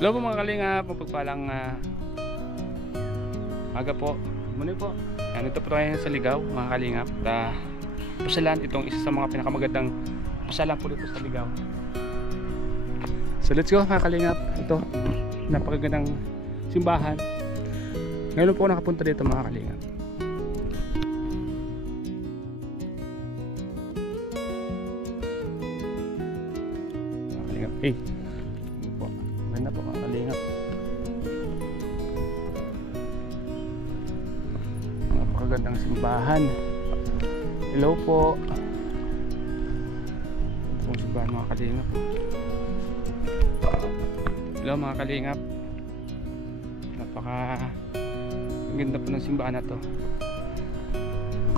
Hello po mga kalingap, mapagpalang aga po. Muna po. Yan, ito po tayo sa Ligaw mga kalingap. Pasyalan, itong isa sa mga pinakamagandang pasyalan po dito sa Ligaw. So let's go mga kalingap. Ito, napakagandang simbahan. Ngayon po nakapunta dito mga kalingap. Mga kalingap, hey. Ganda po mga kalingap. Napakagandang simbahan. Hello po. Ito pong simbahan mga kalingap. Hello mga kalingap. Ganda po ng simbahan na to.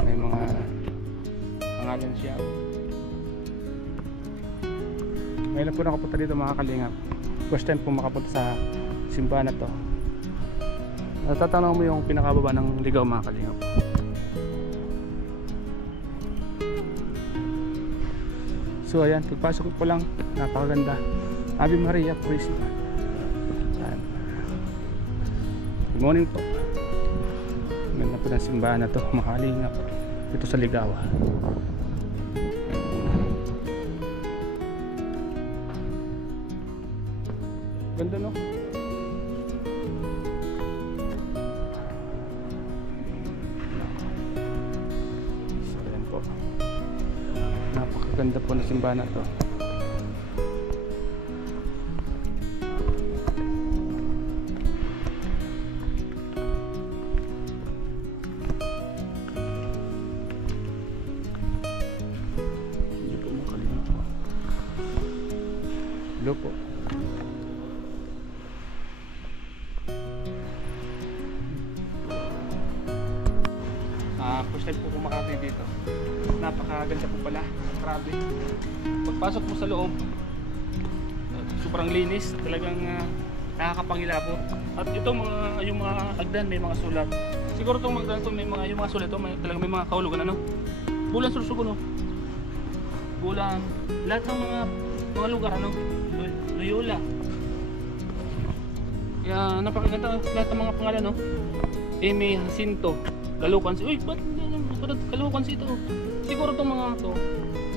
May mga pangalan siya. Ngayon po nakapunta dito mga kalingap. First time po makapunta sa simbahan na to. Natatanaw mo yung pinakababa ng Ligaw mga kalingap. So ayan, pagpasok po lang, napakaganda. Ave Maria Purisima. Good morning po. Ganda po ng simbahan na to mga kalingap. Dito sa Ligaw. Ganda no? So ayan po. Napakaganda po na simbahan na to. Hindi po makalimutan. Hello po. First time po kumakati dito. Napakaganda po pala. Grabe. Pagpasok mo sa loob, sobrang linis. Talagang nakakapangila po. At ito yung mga agdan may mga sulat. Siguro itong magdan ito may mga yung mga sulat ito talagang may mga kahulugan ano. Bulan Sursugun no. Bulan lahat ng mga lugar ano. Loyola. Kaya napakaganda lahat ng mga pangalan no. Eme Jacinto. Caloocan City. Uy, ba't Caloocan City to? Siguro itong mga to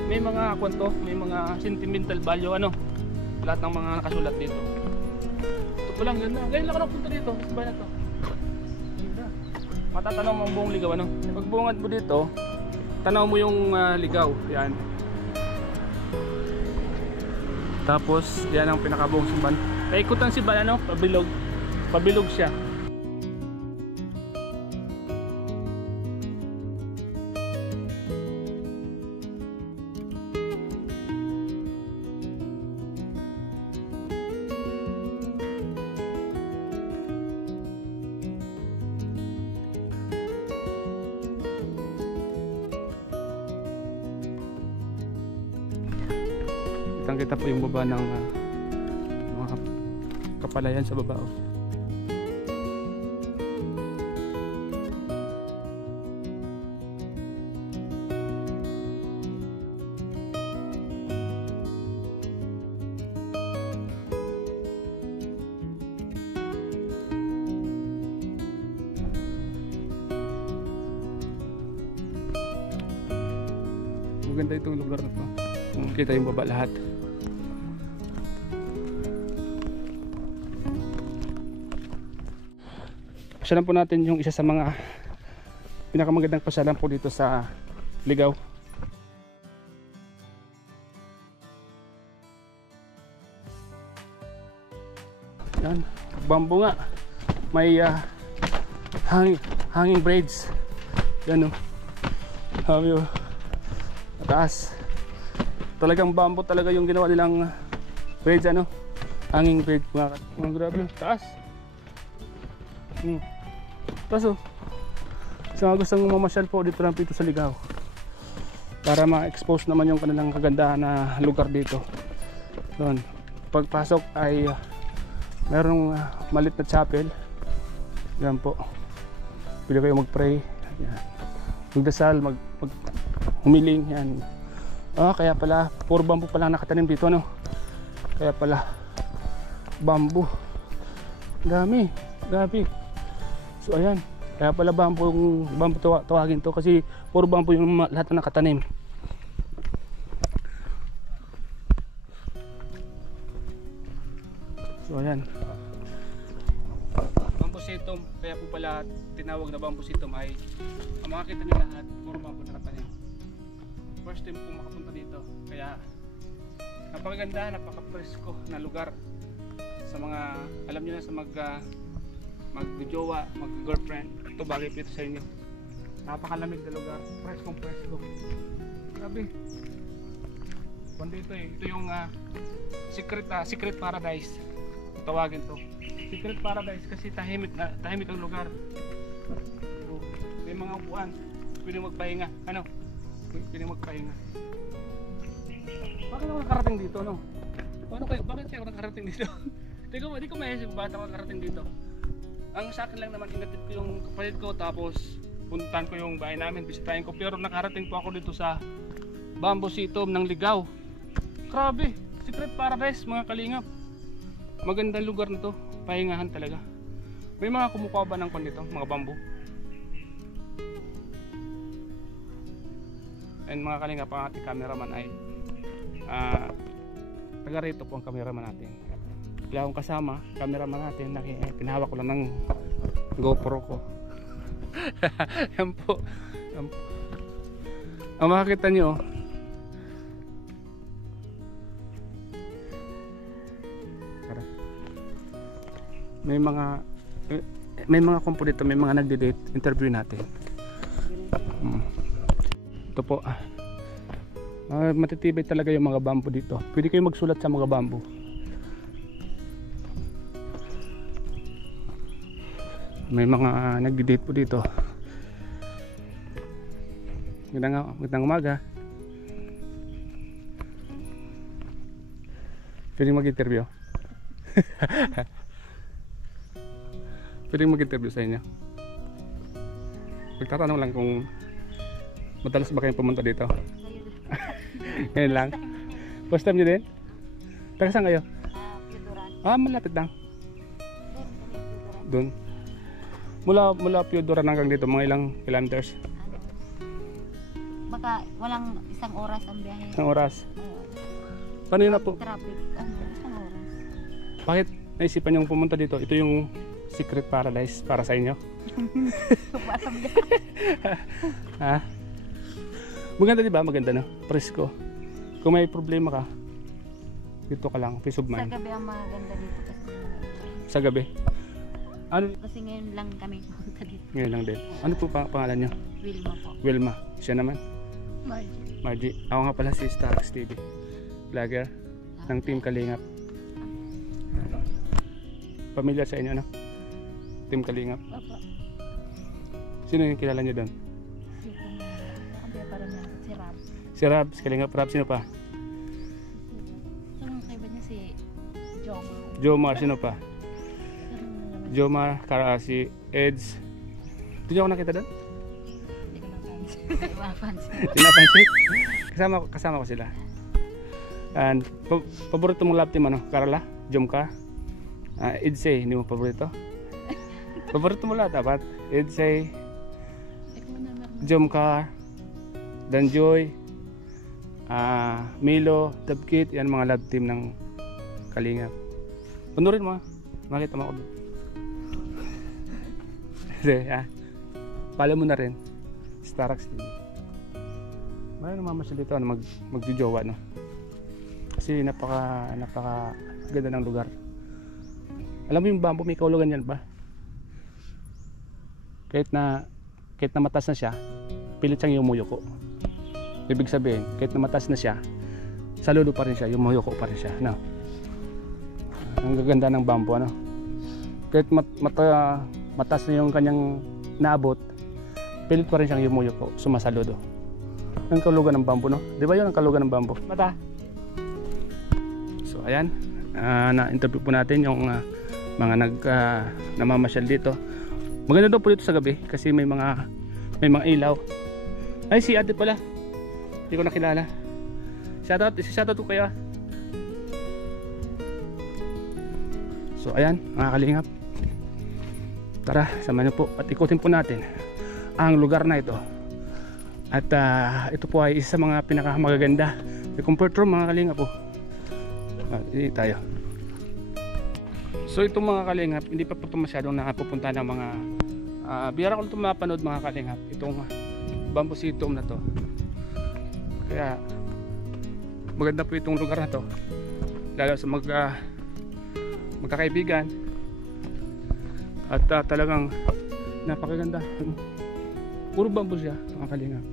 may mga kwento, may mga sentimental value ano. Lahat ng mga nakasulat dito. Ito pa lang ganda. Ngayon lang ako napunta dito. Sabay na to. Ganda. Matatanaw mo ang buong Ligaw ano. Pag bungad mo dito, tanaw mo yung Ligaw. Yan. Tapos, yan ang pinakabuong simbahan. Kaikot ang simbahan ano, pabilog. Pabilog siya. Kita po yung baba ng mga kapalayan sa baba oh. Maganda itong lugar na to. Kita yung baba lahat. Pasyalan po natin yung isa sa mga pinakamagandang pasyalan po dito sa Ligaw. Yan, bamboo nga. May hanging braids. Yan o. Sabi o. Mataas. Talagang bamboo talaga yung ginawa nilang braids ano. Hanging braids. Mga grabe. Taas. Tapos sa mga gustong mamasyal po dito lang dito sa Ligaw para ma-expose naman yung kanilang kagandahan na lugar dito. Doon pagpasok ay mayroong malit na chapel. Yan po. Pwede kayo mag-pray. Yan. Magdasal, humiling. Yan. Kaya pala puro bamboo pala nakatanim dito no. Kaya pala bamboo. Dami. Grabe. So ayan. Kaya pala bamboo tawagin to kasi puro bamboo yung lahat na nakatanim. So ayan. Bambusitum, kaya po pala tinawag na bambusitum ay ang makakita nyo lahat puro bamboo nakatanim. First time po makapunta dito. Kaya napakaganda, napaka-presko na lugar sa mga alam niyo na sa mag-jowa, mag-girlfriend. Ito bagay po ito sa inyo. Napakalamig na lugar, presko. Grabe. Kundi ito eh, ito yung secret paradise. Tawagin to. Secret paradise kasi tahimik ang lugar. So, may mga upuan, pwedeng magpahinga. Ano? Pwedeng magpahinga. Bakit ako nakarating dito, no? Bakit ako nakarating dito? Di ko maisip bakit ako nakarating dito. Ang sa akin lang naman, ingatid ko yung kapatid ko, tapos puntahan ko yung bahay namin, bisitahin ko. Pero nakarating po ako dito sa Bambusitum ng Ligao. Grabe, secret paradise mga kalingap. Magandang lugar na to, pahingahan talaga. May mga kumukuha ba ng kon dito, mga bamboo? And mga kalingap, ang ating cameraman ay taga rito po ang cameraman natin. Wala akong kasama, cameraman natin, pinahawak ko lang ng GoPro ko. Yan po. Ang makikita nyo, may mga kumpo dito, may mga nagde-date, interview natin. Ito po, matitibay talaga yung mga bamboo dito. Pwede kayo magsulat sa mga bamboo. May mga nagde-date po dito. Magandang umaga. Pwede mag-interview. Pwede mag-interview sa inyo. Magtatanong lang kung madalas ba kayong pumunta dito. Ngayon lang. First time nyo din? Taga saan kayo? Malapit lang. Doon. Mula Piodoran hanggang dito, mga ilang kilometers? Baka walang isang oras ang biyahe. Isang oras? Paano yun na po? Traffic, isang oras. Bakit naisipan yung pumunta dito? Ito yung secret paradise para sa inyo? Ha? Maganda diba? Maganda na. Presko. Kung may problema ka, dito ka lang. Peace of mind. Sa gabi ang maganda dito kasi. Sa gabi? Ano? Kasi ngayon lang kami pumunta dito. Ngayon lang din. Ano po pangalan nyo? Wilma po. Wilma. Siya naman? Margie. Margie. Ako nga pala si Starx TV. Vlogger ng Team Kalingap. Pamilya sa inyo, no? Team Kalingap. Papa. Sino yung kilala nyo doon? Si Rab. Si Rab, si Kalingap Rab. Sino pa? Ang kaiba niya si Jomar. Jomar, sino pa? Jomar, si Eds. Ito niyo ako nakita doon? Hindi ko napansin. Hindi napansin? Kasama ko sila. And paborito mong love team ano? Carla? Jomka? Edsay, hindi mo paborito? Paborito mo lahat dapat? Edsay, Jomka, Danjoy, Milo, Tabkit, yan mga love team ng Kalingap. Panurin mo, makita mo ako doon. Follow mo na rin Starx TV. Mayroon naman siya dito na magjujowa, no? Kasi napaka ganda ng lugar. Alam mo yung bamboo may kaulugan yan ba? Kahit na matas na siya, pilit siyang yumuyuko. Ibig sabihin, kahit na matas na siya, saludo pa rin siya, yumuyuko pa rin siya, no? Ang gaganda ng bamboo, ano? Kahit matas na yung kanyang naabot, pilit pa rin siyang yumuyuko, sumasaludo. Ang kalugan ng bamboo, no? Di ba yun ang kalugan ng bamboo? Mata. So ayan, na-interview po natin yung mga namamasyal dito. Maganda daw po dito sa gabi kasi may mga ilaw. Ay, si ate pala, hindi ko nakilala. Shoutout ko kayo. So ayan mga kalingap, Tara, samahan niyo po at ikutin po natin ang lugar na ito. At ito po ay isa sa mga pinakamagaganda na comfort room mga kalingap po. Hindi tayo. So itong mga kalingap, hindi pa po ito masyadong nakapupunta ng mga biyara ko ito mapanood mga kalingap. Itong bamboo sitom na to. Kaya maganda po itong lugar na to. Lalo sa magkakaibigan. At talagang napakaganda. Puro bamboo siya mga kalingap.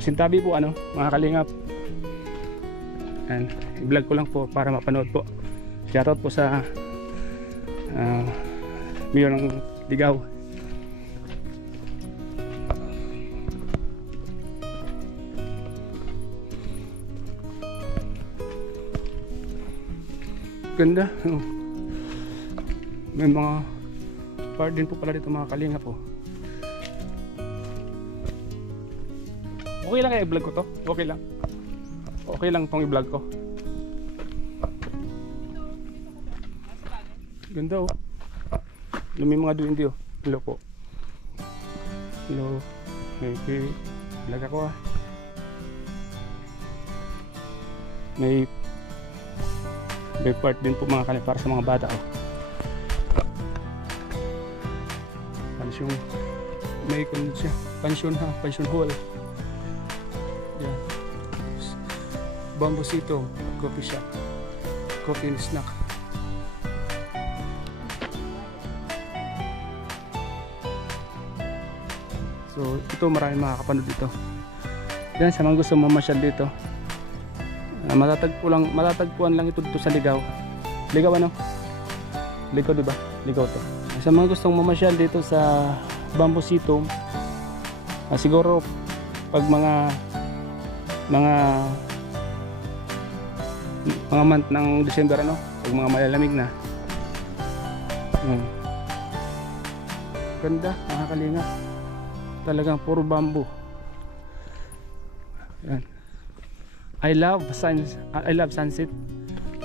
Sintabi po mga kalingap. And i-vlog ko lang po para mapanood po. Shoutout po sa Mayor ng Ligaw. Ganda. May mga part din po pala dito mga kalingap po. Okay lang kaya i-vlog ko to? Okay lang. Okay lang tong i-vlog ko. Ganda oh. May mga duwindi oh. Hello po. Hello. Okay. Vlog ako ah. May part din po mga kalingap para sa mga bata oh. Pansyon. May ikon siya. Pansyon ha. Pansyon hall. Yan. Bamboo sitom. Coffee shop. Coffee and snack. So ito maraming makakapanood dito. Yan sa mga gusto mamasyal dito. Matatagpuan lang ito dito sa Ligaw. Ligaw ano? Ligaw diba? Ligaw to. Sa mga gustong mamasyal dito sa bamboo sitom, siguro pag mga month ng December ano, pag mga malalamig na. Ganda mga kalingap. Talagang puro bamboo. Yan. I love sunset.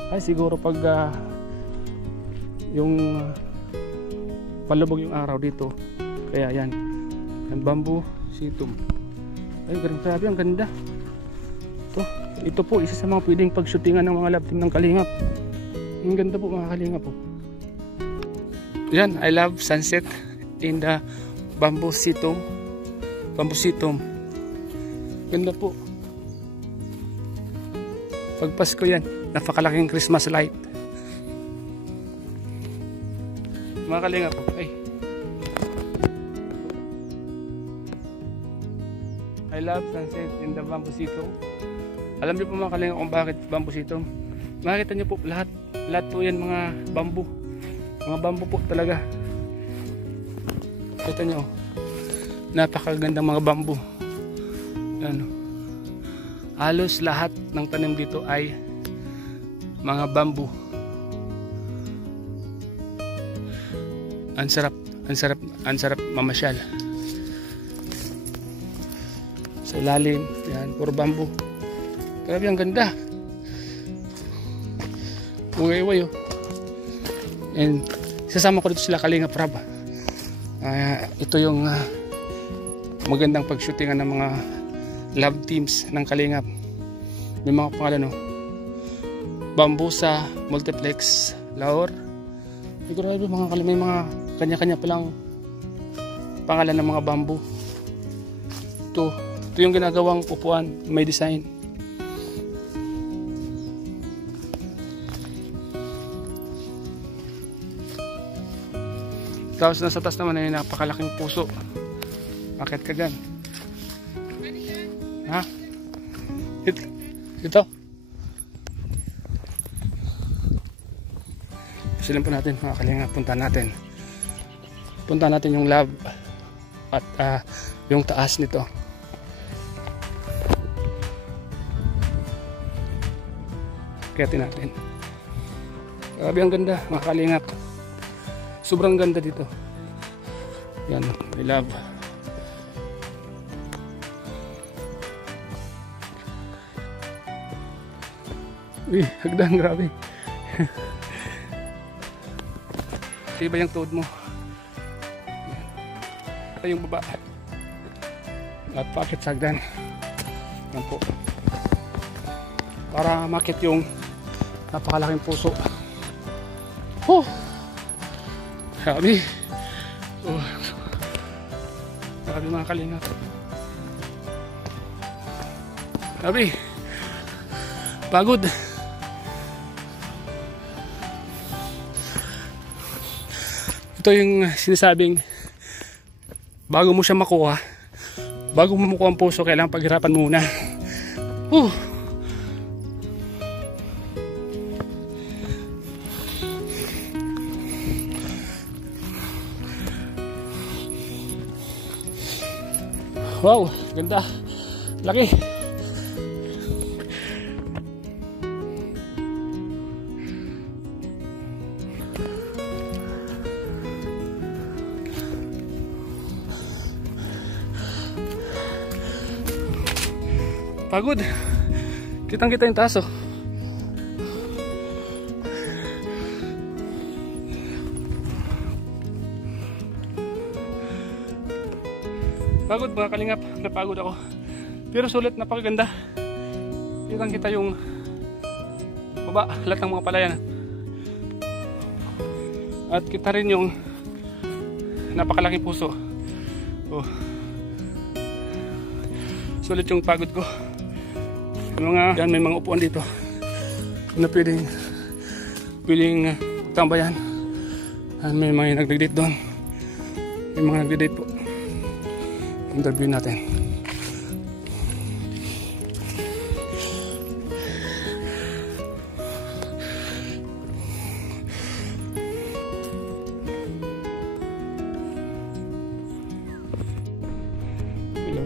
Ay siguro pag yung palubog yung araw dito. Kaya yan. Ang bamboo sitom. Ay grabe ang ganda. Ito po isa sa mga pwedeng pagshootingan ng mga love team ng kalingap. Ang ganda po mga kalingap po. Yan, I love sunset in the bamboo sitom. Bamboo sitom. Ganda po. Pag Pasko yan, napakalaking Christmas light. Mga kalingap po. Ay. I love sunset in the bamboo sitom. Alam niyo po mga kalingap kung bakit bamboo sitom. Makikita niyo po lahat po yan mga bamboo. Mga bamboo po talaga. Kita niyo. Napakagandang mga bamboo. Yan. Halos lahat ng tanim dito ay mga bamboo. Ang sarap mamasyal. Sa ilalim, yan, puro bamboo. Grabe ang ganda. Uway-uway oh. And sasama ko dito sila Kalingap Rab. Ito yung magandang pag-shootingan ng mga love teams ng Kalingap. May mga pangalan Bambusa Multiplex Laor. Grabe mga Kalingap, may mga kanya-kanya palang pangalan ng mga bamboo. Ito yung ginagawang upuan, may design. Tapos nasa taas naman ay napakalaking puso. Akit ka dyan. Ha? Ito. Silan po natin mga Kalingap. Punta natin yung lab at yung taas nito. Kyatin natin. Grabe ang ganda mga Kalingap. Sobrang ganda dito. Yan, I love. Uy, hagdan, grabe. Tiba yung tuhod mo. Ito yung baba. At paakit sa hagdan. Yan po. Para makit yung napakalaking puso. Oh! Grabe. Oh. Grabe mga kalingap. Grabe. Pagod. Ito yung sinasabing bago mo siya makuha, bago mo makuha ang puso, kailangan paghirapan muna. Wow, ganda. Laki. Pagod. Kitang-kita yung taas, oh. Pagod mga kalingap, napagod ako. Pero sulit, napakaganda. Kitang-kita yung baba, lahat ng mga palayan. At kita rin yung napakalaking puso. Oh. Sulit yung pagod ko. Yan, may mga upuan dito na pwedeng tambayan. May mga nagde-date doon. May mga nagde-date po. Interview natin. Hello.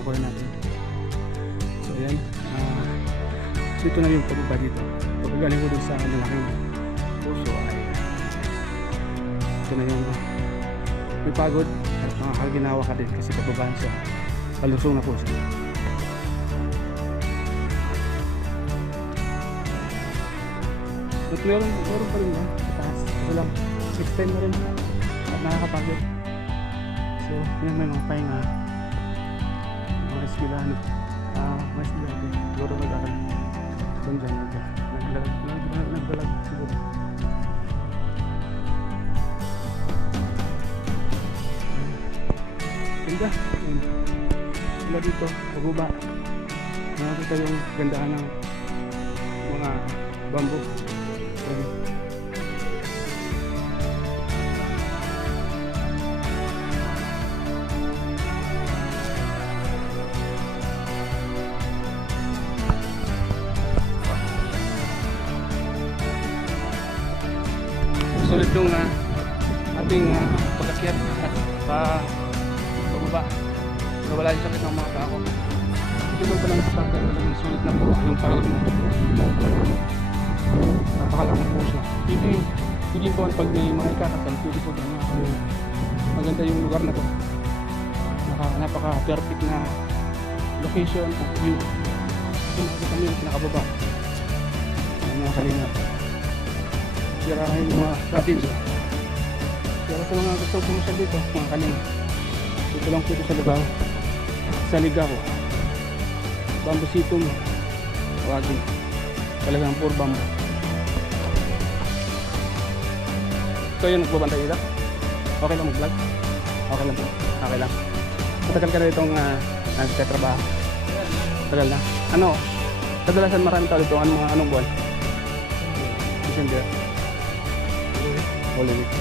Nakuha natin. So ayan, dito na yung pagbaba dito. Pagkagaling ko dun sa malaking puso ay ito na yung may pagod at makakaginawa ka din kasi pagbabaan siya, palusong na po siya. At meron pa rin ba sa taas, ito lang 6'10" na rin at nakakapagod. So yan, may mga pahinga, mga eskwelahan, mga eskwelahan siguro nag-aral doon dyan, nagdalag siguro. Ganda sila dito, pagbaba nakakita yung gandahan ng mga bamboo. Sulit yung ating pag-akyat at pababa. Nawala yung sakit ng mga tao. Ito lang palang sa akin, sulit na po yung pagod mo. Napakalaking puso. Pwede po pag may mga ikakasal, pwede po gano'n. Maganda yung lugar na to. Napaka-perfect na location at view. Ito nakikita mo yung pinakababa. Mga kalingap. Sirahin yung mga cottage. Pero sa mga gusto pumusal dito, mga kalingap, dito lang po ito sa lugar. Sa Ligaw. Bamboo Situm. Tawagin. Talagang pure bamboo. Ikaw yung nagbabantay dito? Okay lang mag-vlog? Okay lang po. Okay lang. Matagal ka na itong nagtatrabaho? Tagal na. Ano? Kadalasan marami tao dito. Anong buwan? December. Holy Week.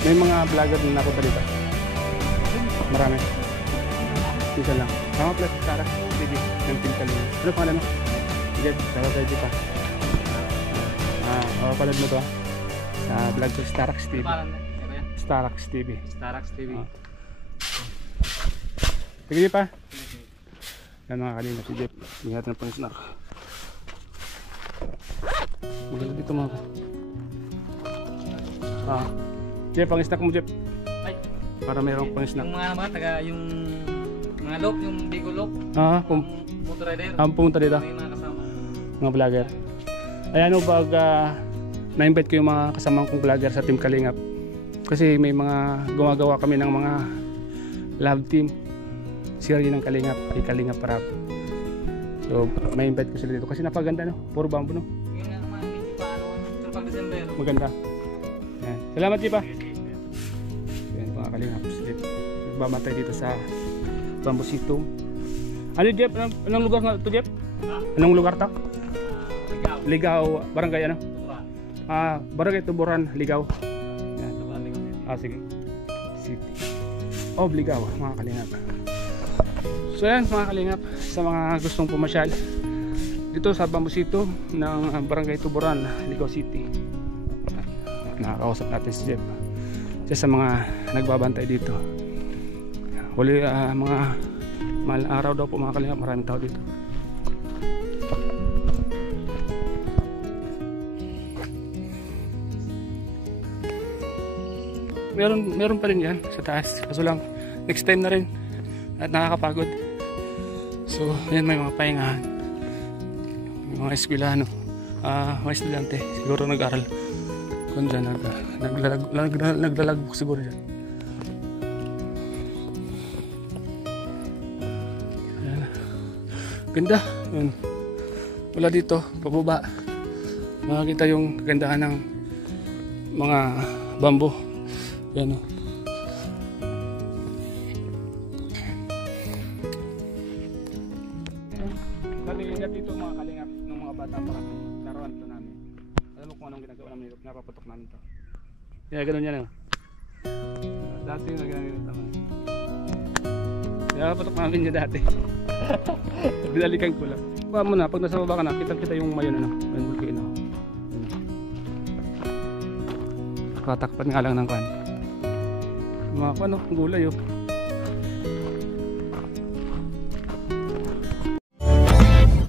May mga vlogger na napunta dito? Marami. Isa lang. Tama plus Sarah TV ng Team Kalinga. Ano pangalan mo? Jed, Sarah TV pa. Papalad mo to sa vlog ko Starax TV. Starax TV. Starax TV. Sige pa. Yan mga Kalinga si Jeff. Bigyan natin ng pang-snack. Maganda dito mga Jeff, pang-snack mo Jeff. Ay, para mayroong pang-snack. yung mga taga yung mga lop, yung Bigo lop, Kung motor rider. pumunta dito, May mga kasama. mga vlogger. Ayan o, pag na-invite ko yung mga kasamang kong vlogger sa Team Kalingap. Kasi may mga gumagawa kami ng mga love team series ng Kalingap, kay Kalingap Rap. So, may invite ko sila dito kasi napaganda no, puro bamboo no. Yung nga naman, hindi pa ano, sa pag-December. Maganda. Ayan. Salamat Jeep. Ayan mga Kalingap, sleep. Nagbabantay dito sa Bambusito. Ano Jeff? Anong lugar nga ito Jeff? Anong lugar to? Ligaw. Ligaw, barangay ano? Tuburan. Barangay Tuburan, Ligaw. Ayan. Tuburan, Ligaw. Sige. City. Oh, Ligaw, mga Kalingap. So yan mga Kalingap, sa mga gustong pumasyal dito sa Bambusito ng barangay Tuburan, Ligaw City. Nakakausap natin si Jeff. Siya sa mga nagbabantay dito. Huli mga malang araw daw po mga Kalingap, maraming tao dito. Meron pa rin yan sa taas. Kaso lang next time na rin at nakakapagod. So yan, may mga pahingahan, may mga eskwelahan, mga estudyante siguro nag-aral kung dyan naglalagbo siguro dyan. Ayan. Ganda yun. Wala dito pababa makikita yung kagandahan ng mga bamboo. Yan o. Nag-iingat dito mga Kalingap ng mga bata pa kami. Laruan to namin. Alam mo kung anong ginagawa namin dito. Napapatok namin to. Kaya ganun yan o. Dati yung nagagawin ito. Napapatok namin niya dati. Binalikan ko lang. Kuha mo na. Pag nasa baba ka na, kita yung mayon ano. Mayon volcano. Katakpan nga lang ng kan. Mga ano, gulay oh.